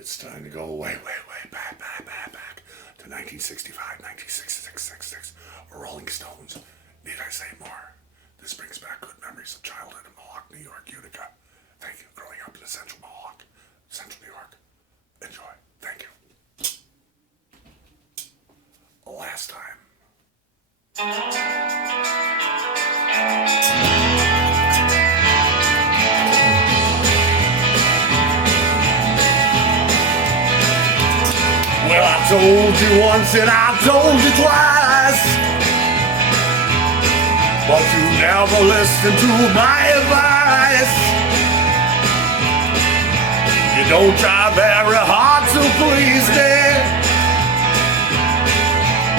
It's time to go way, way, way back to 1965, 1966. Rolling Stones. Need I say more? This brings back good memories of childhood in Mohawk, New York, Utica. Thank you. Growing up in the Central Mohawk, Central New York. Enjoy. Thank you. Last time. Well, I told you once and I told you twice, but you never listened to my advice. You don't try very hard to please me.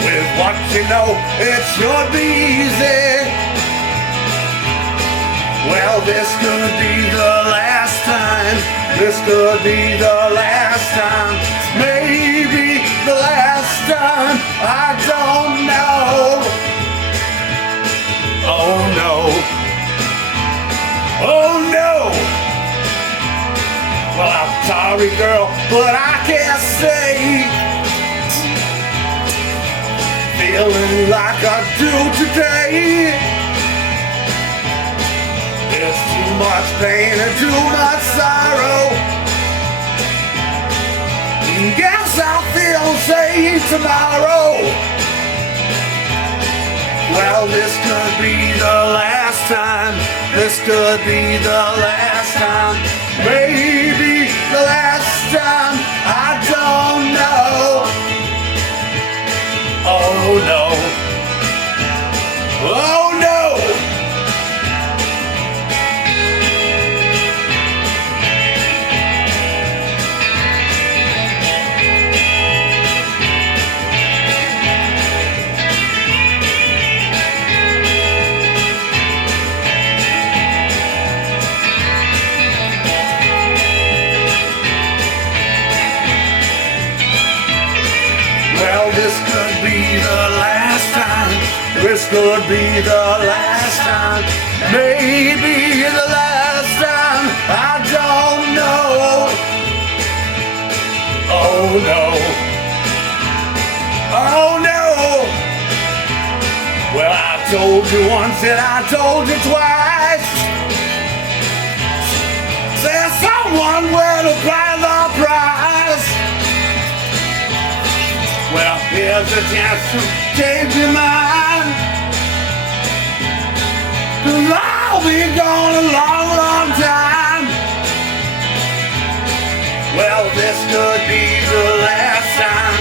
With what you know, it should be easy. Well, this could be the last time. This could be the last time. Maybe the last time. I don't know. Oh no. Oh no. Well, I'm sorry, girl, but I can't stay feeling like I do today. There's too much pain and too much sorrow. Guess I'll feel safe tomorrow. Well, this could be the last time. This could be the last time. Maybe the last time. I don't know. Oh no. Oh no. Well, this could be the last time. This could be the last time. Maybe the last time. I don't know. Oh no. Oh no. Well, I told you once and I told you twice. There's someone where to pay the price. Well, here's a chance to change your mind. 'Cause I'll be gone a long, long time. Well, this could be the last time.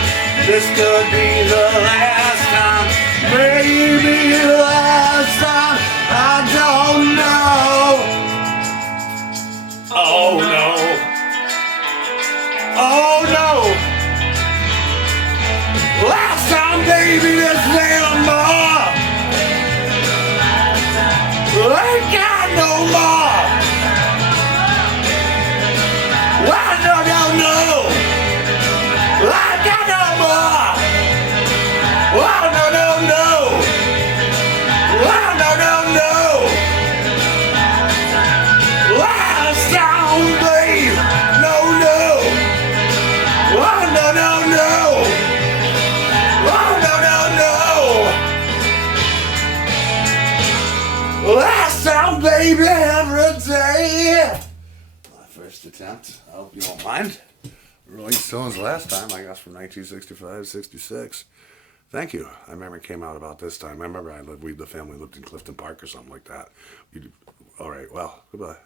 This could be the last time. Maybe the last time. I don't know. Oh no. Oh no. Last time, baby, this ain't more. Ain't got no more. Well, no. I got no more. Well, no. Well, no. Last time, baby, no. Well, no. Last time, baby, every day. My first attempt. I hope you don't mind. Rolling Stones last time, I guess, from 1965, 66. Thank you. I remember it came out about this time. I remember the family lived in Clifton Park or something like that. All right, well, goodbye.